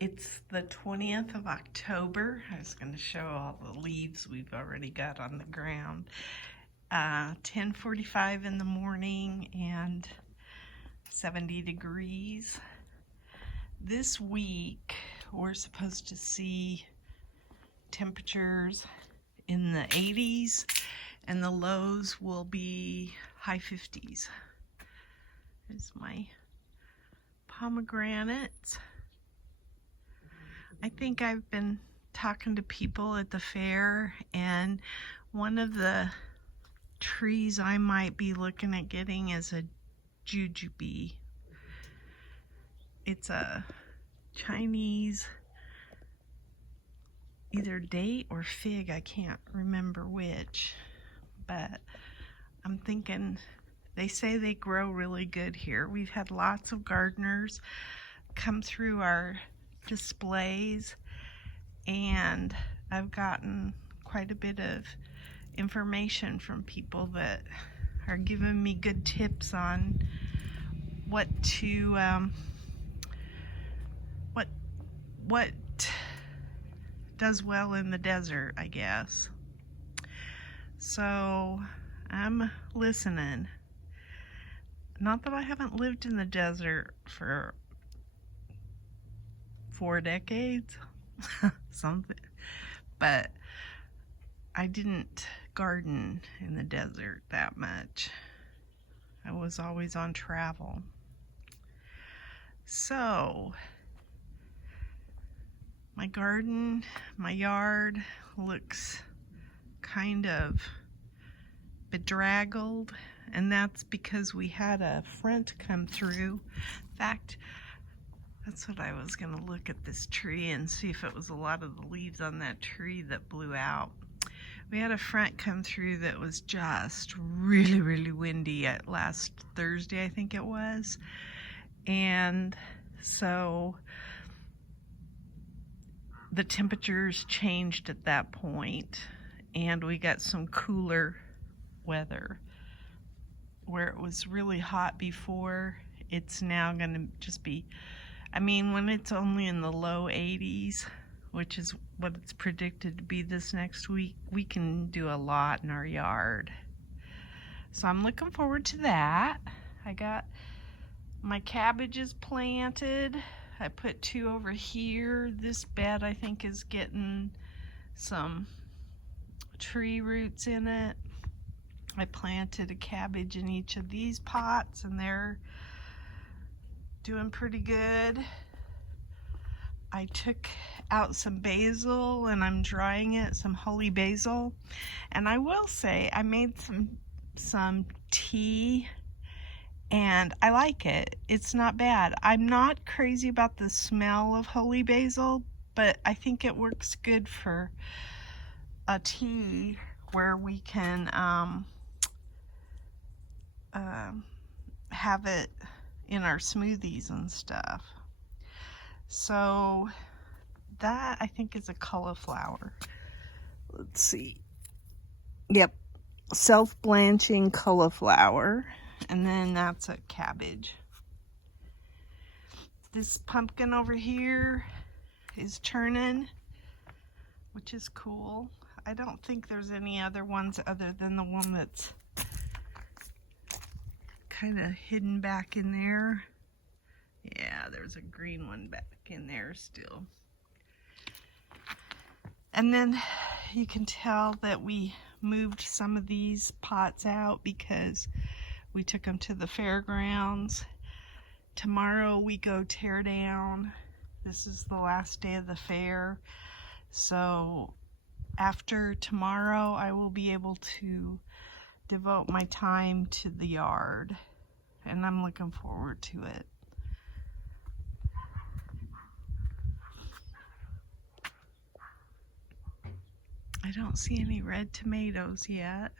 It's the 20th of October. I was going to show all the leaves we've already got on the ground. 10:45 in the morning and 70 degrees. This week we're supposed to see temperatures in the 80s and the lows will be high 50s. There's my pomegranates. I think I've been talking to people at the fair, and one of the trees I might be looking at getting is a jujube. It's a Chinese either date or fig, I can't remember which, but I'm thinking they say they grow really good here. We've had lots of gardeners come through our displays, and I've gotten quite a bit of information from people that are giving me good tips on what to what does well in the desert, I guess. So I'm listening. Not that I haven't lived in the desert for 4 decades, something, but I didn't garden in the desert that much. I was always on travel. So my garden, my yard looks kind of bedraggled, and that's because we had a front come through. In fact, that's what I was going to look at this tree and see if it was a lot of the leaves on that tree that blew out. We had a front come through that was just really, really windy at last Thursday, I think it was. And so the temperatures changed at that point, and we got some cooler weather. Where it was really hot before, it's now going to just be, I mean, when it's only in the low 80s, which is what it's predicted to be this next week, we can do a lot in our yard. So I'm looking forward to that. I got my cabbages planted. I put 2 over here. This bed, I think, is getting some tree roots in it. I planted a cabbage in each of these pots, and they're doing pretty good. I took out some basil and I'm drying it, some holy basil. And I will say I made some tea, and I like it. It's not bad. I'm not crazy about the smell of holy basil, but I think it works good for a tea where we can have it in our smoothies and stuff. So that, I think, is a cauliflower. Let's see. Yep, self-blanching cauliflower. And then that's a cabbage. This pumpkin over here is turning, which is cool. I don't think there's any other ones other than the one that's kind of hidden back in there. Yeah, there's a green one back in there still. And then you can tell that we moved some of these pots out because we took them to the fairgrounds. Tomorrow we go tear down. This is the last day of the fair. So after tomorrow, I will be able to devote my time to the yard, and I'm looking forward to it. I don't see any red tomatoes yet.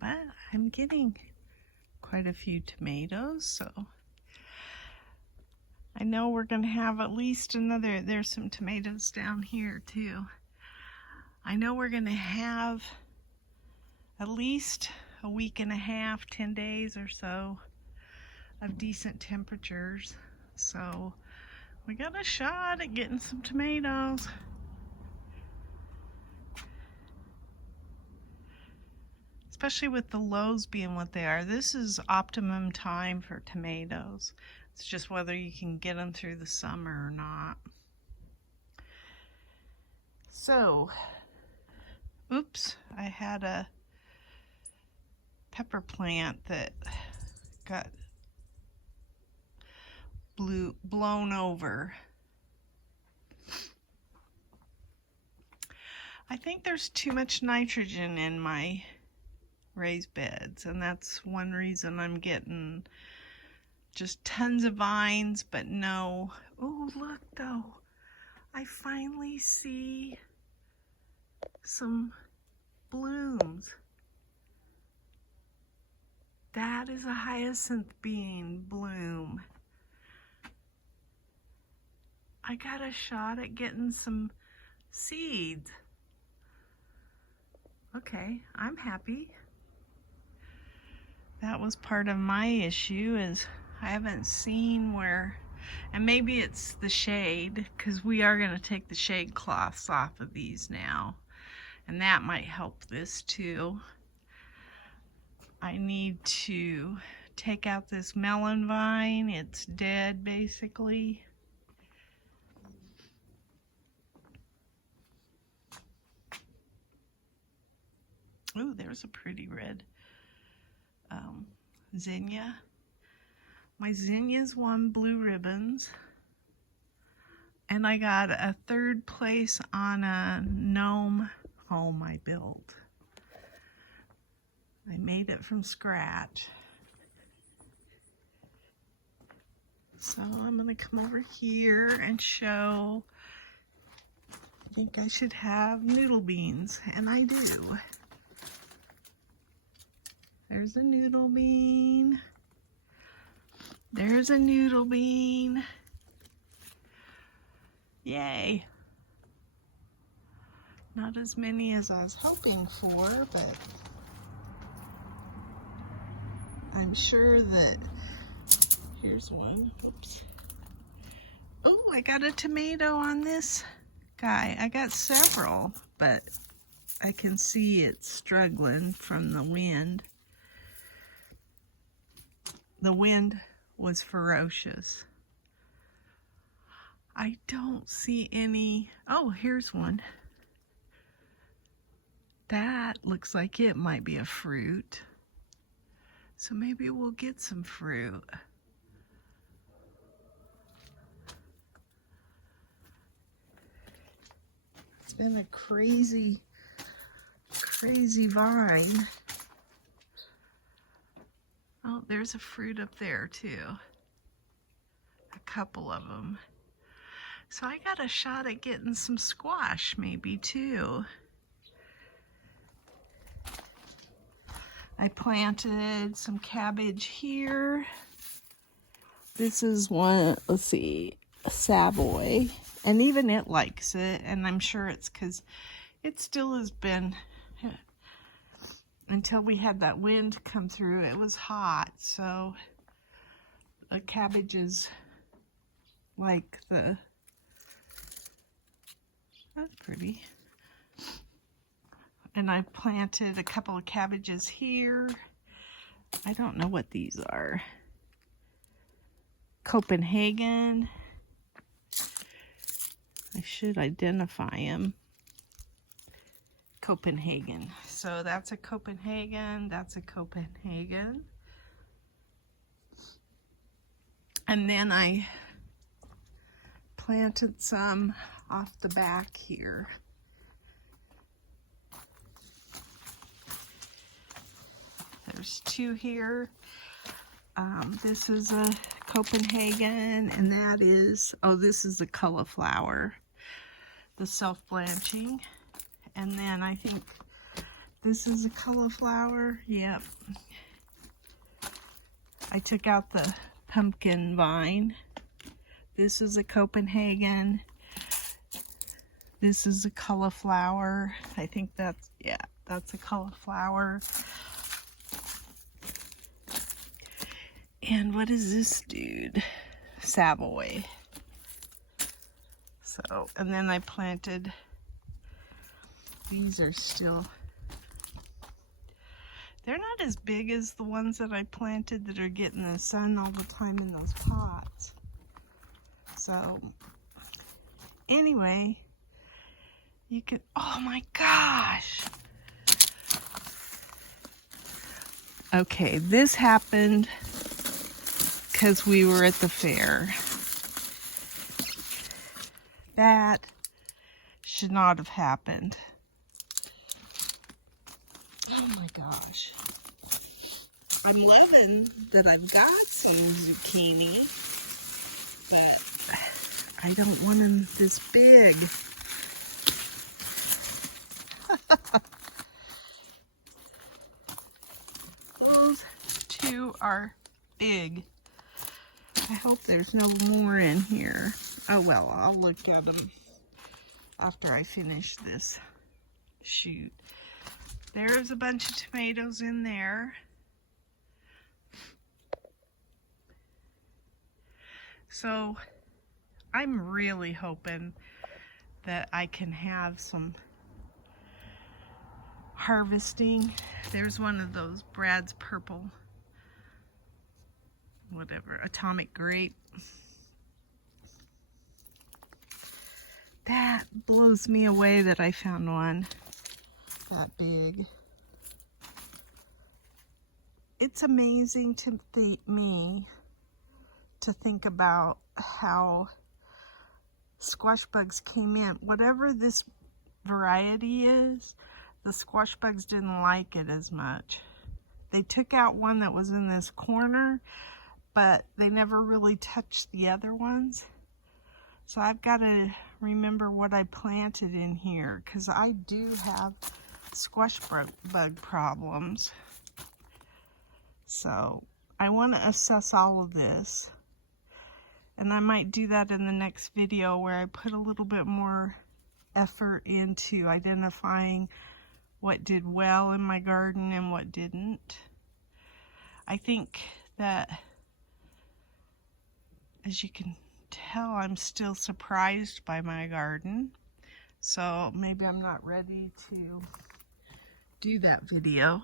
But I'm getting quite a few tomatoes, so I know we're going to have at least another, there's some tomatoes down here too. I know we're going to have at least a week and a half, 10 days or so of decent temperatures. So we got a shot at getting some tomatoes. Especially with the lows being what they are. This is optimum time for tomatoes. It's just whether you can get them through the summer or not. So, oops, I had a pepper plant that got blown over. I think there's too much nitrogen in my raised beds, and that's one reason I'm getting just tons of vines, but no. Oh, look though, I finally see some blooms. That is a hyacinth bean bloom. I got a shot at getting some seeds. Okay, I'm happy. That was part of my issue, is I haven't seen where, and maybe it's the shade, because we are going to take the shade cloths off of these now, and that might help this too. I need to take out this melon vine. It's dead basically. Ooh, there's a pretty red zinnia. My zinnias won blue ribbons, and I got a 3rd place on a gnome home I built. I made it from scratch. So I'm going to come over here and show. I think I should have noodle beans, and I do. There's a noodle bean. There's a noodle bean. Yay. Not as many as I was hoping for, but I'm sure that, here's one. Oops. Oh, I got a tomato on this guy. I got several, but I can see it's struggling from the wind. The wind was ferocious. I don't see any. Oh, here's one. That looks like it might be a fruit. So maybe we'll get some fruit. It's been a crazy vine. Oh, there's a fruit up there too. A couple of them. So I got a shot at getting some squash maybe too. I planted some cabbage here. This is one, let's see, a Savoy. And even it likes it. And I'm sure it's because it still has been, until we had that wind come through, it was hot. So the cabbages like the, that's pretty. And I planted a couple of cabbages here. I don't know what these are. Copenhagen. I should identify them. Copenhagen. So that's a Copenhagen. That's a Copenhagen. And then I planted some off the back here. There's 2 here. This is a Copenhagen, and that is, oh, this is the cauliflower, the self-blanching. And then I think this is a cauliflower. Yep. I took out the pumpkin vine. This is a Copenhagen. This is a cauliflower. I think that's, yeah, that's a cauliflower. And what is this dude? Savoy. So, and then I planted, these are still, they're not as big as the ones that I planted that are getting the sun all the time in those pots. So, anyway, you can, oh my gosh. Okay, this happened because we were at the fair. That should not have happened. Oh my gosh. I'm loving that I've got some zucchini, but I don't want them this big. Those two are big. I hope there's no more in here. Oh well, I'll look at them after I finish this shoot. There's a bunch of tomatoes in there. So I'm really hoping that I can have some harvesting. There's one of those Brad's purple, whatever, atomic grape. That blows me away that I found one that big. It's amazing to me to think about how squash bugs came in. Whatever this variety is, the squash bugs didn't like it as much. They took out one that was in this corner, but they never really touched the other ones. So I've got to remember what I planted in here, because I do have squash bug problems. So I want to assess all of this. And I might do that in the next video where I put a little bit more effort into identifying what did well in my garden and what didn't. I think that, as you can tell, I'm still surprised by my garden. So maybe I'm not ready to do that video.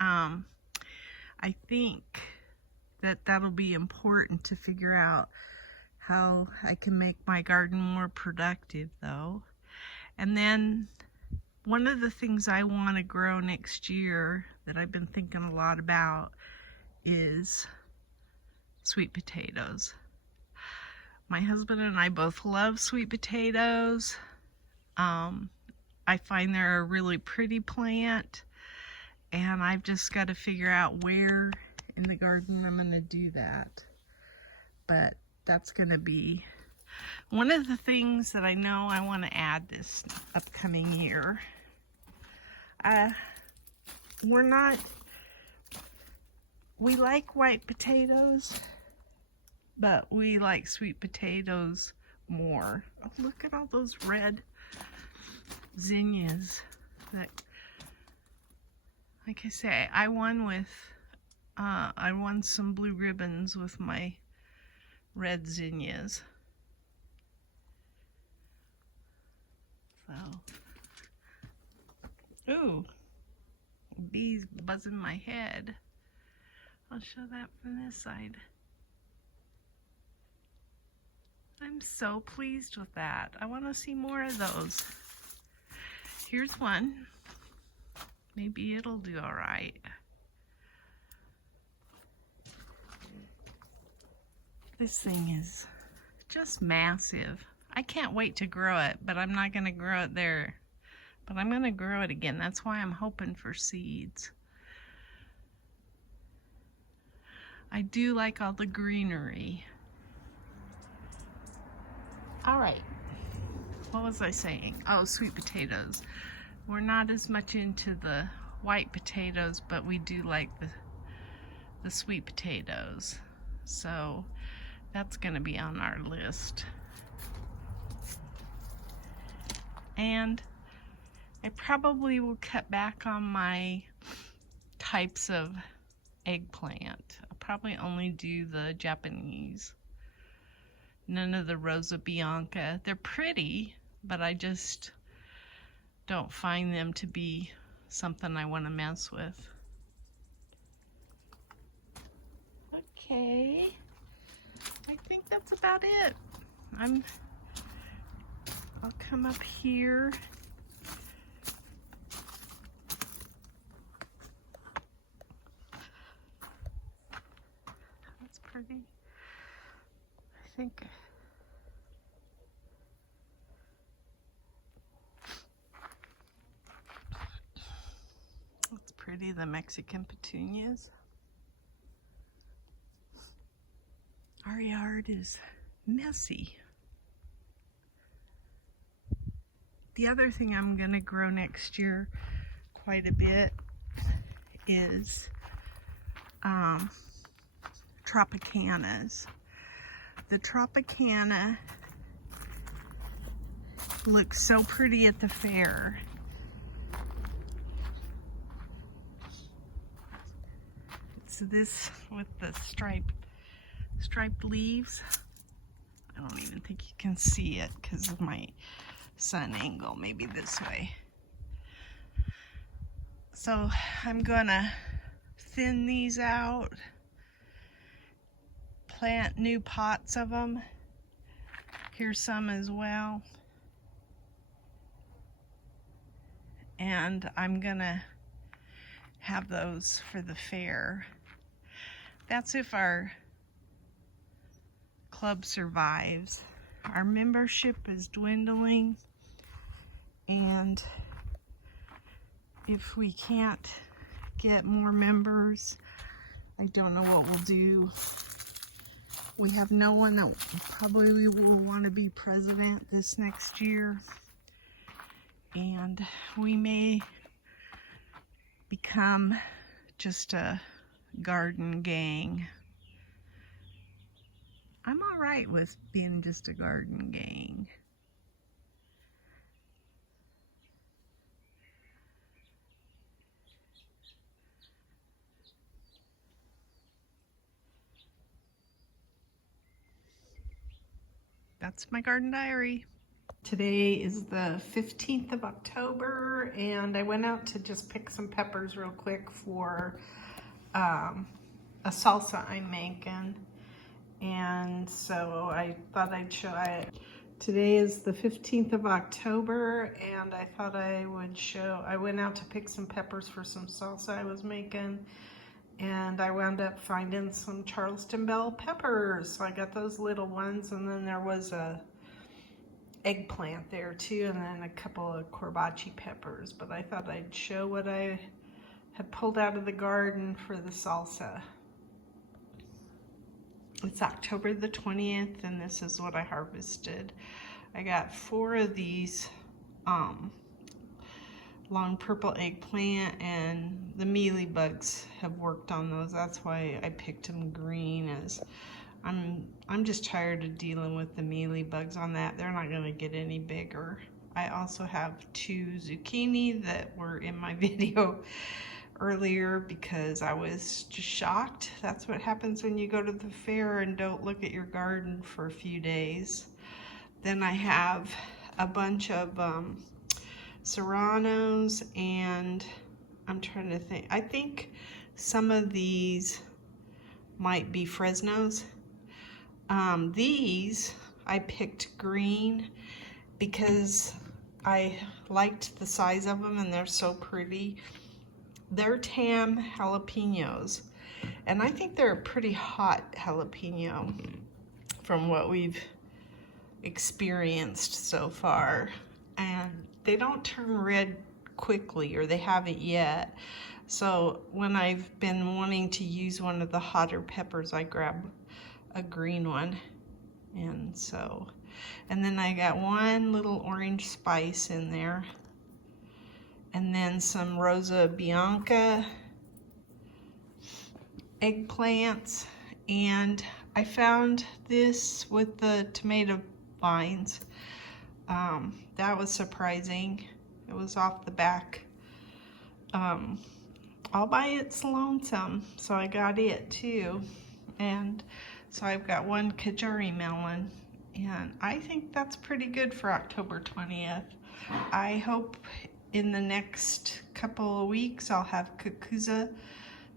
I think that that'll be important to figure out how I can make my garden more productive though. And then one of the things I want to grow next year that I've been thinking a lot about is sweet potatoes. My husband and I both love sweet potatoes. I find they're a really pretty plant, and I've just got to figure out where in the garden I'm going to do that. But that's going to be one of the things that I know I want to add this upcoming year. We like white potatoes, but we like sweet potatoes more. Oh, look at all those red zinnias. That, like I say, I won some blue ribbons with my red zinnias. So, ooh, bees buzzing my head. I'll show that from this side. I'm so pleased with that. I want to see more of those. Here's one. Maybe it'll do all right. This thing is just massive. I can't wait to grow it, but I'm not going to grow it there. But I'm going to grow it again. That's why I'm hoping for seeds. I do like all the greenery. All right. What was I saying? Oh, sweet potatoes. We're not as much into the white potatoes, but we do like the sweet potatoes. So that's going to be on our list. And I probably will cut back on my types of eggplant. I'll probably only do the Japanese. None of the Rosa Bianca. They're pretty, but I just don't find them to be something I want to mess with. Okay, I think that's about it. I'll come up here. That's pretty. I think that's pretty, the Mexican petunias. Our yard is messy. The other thing I'm gonna grow next year quite a bit is Tropicanas. The Tropicana looks so pretty at the fair. It's this with the striped leaves. I don't even think you can see it because of my sun angle. Maybe this way. So I'm gonna thin these out, plant new pots of them. Here's some as well. And I'm gonna have those for the fair. That's if our club survives. Our membership is dwindling, and if we can't get more members, I don't know what we'll do. We have no one that probably will want to be president this next year, and we may become just a garden gang. I'm all right with being just a garden gang. That's my garden diary. Today is the 15th of October, and I went out to just pick some peppers real quick for a salsa I'm making. And so I thought I'd show it. Today is the 15th of October, and I thought I would show, I went out to pick some peppers for some salsa I was making, and I wound up finding some Charleston bell peppers. So I got those little ones, and then there was a eggplant there too, and then a couple of corbachi peppers. But I thought I'd show what I had pulled out of the garden for the salsa. It's October the 20th, and this is what I harvested. I got 4 of these long purple eggplant, and the mealy bugs have worked on those. That's why I picked them green, as I'm just tired of dealing with the mealy bugs on that. They're not gonna get any bigger. I also have 2 zucchini that were in my video earlier because I was just shocked. That's what happens when you go to the fair and don't look at your garden for a few days. Then I have a bunch of serranos, and I'm trying to think. I think some of these might be Fresnos. These I picked green because I liked the size of them, and they're so pretty. They're Tam jalapenos, and I think they're a pretty hot jalapeno from what we've experienced so far. And they don't turn red quickly, or they haven't yet. So when I've been wanting to use one of the hotter peppers, I grab a green one. And then I got 1 little orange spice in there, and then some Rosa Bianca eggplants. And I found this with the tomato vines. That was surprising. It was off the back all by its lonesome, so I got it too. And so I've got one Kajuri melon, and I think that's pretty good for October 20th. I hope in the next couple of weeks I'll have kukuza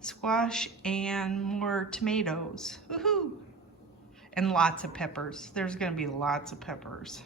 squash and more tomatoes. Woohoo! And lots of peppers. There's going to be lots of peppers.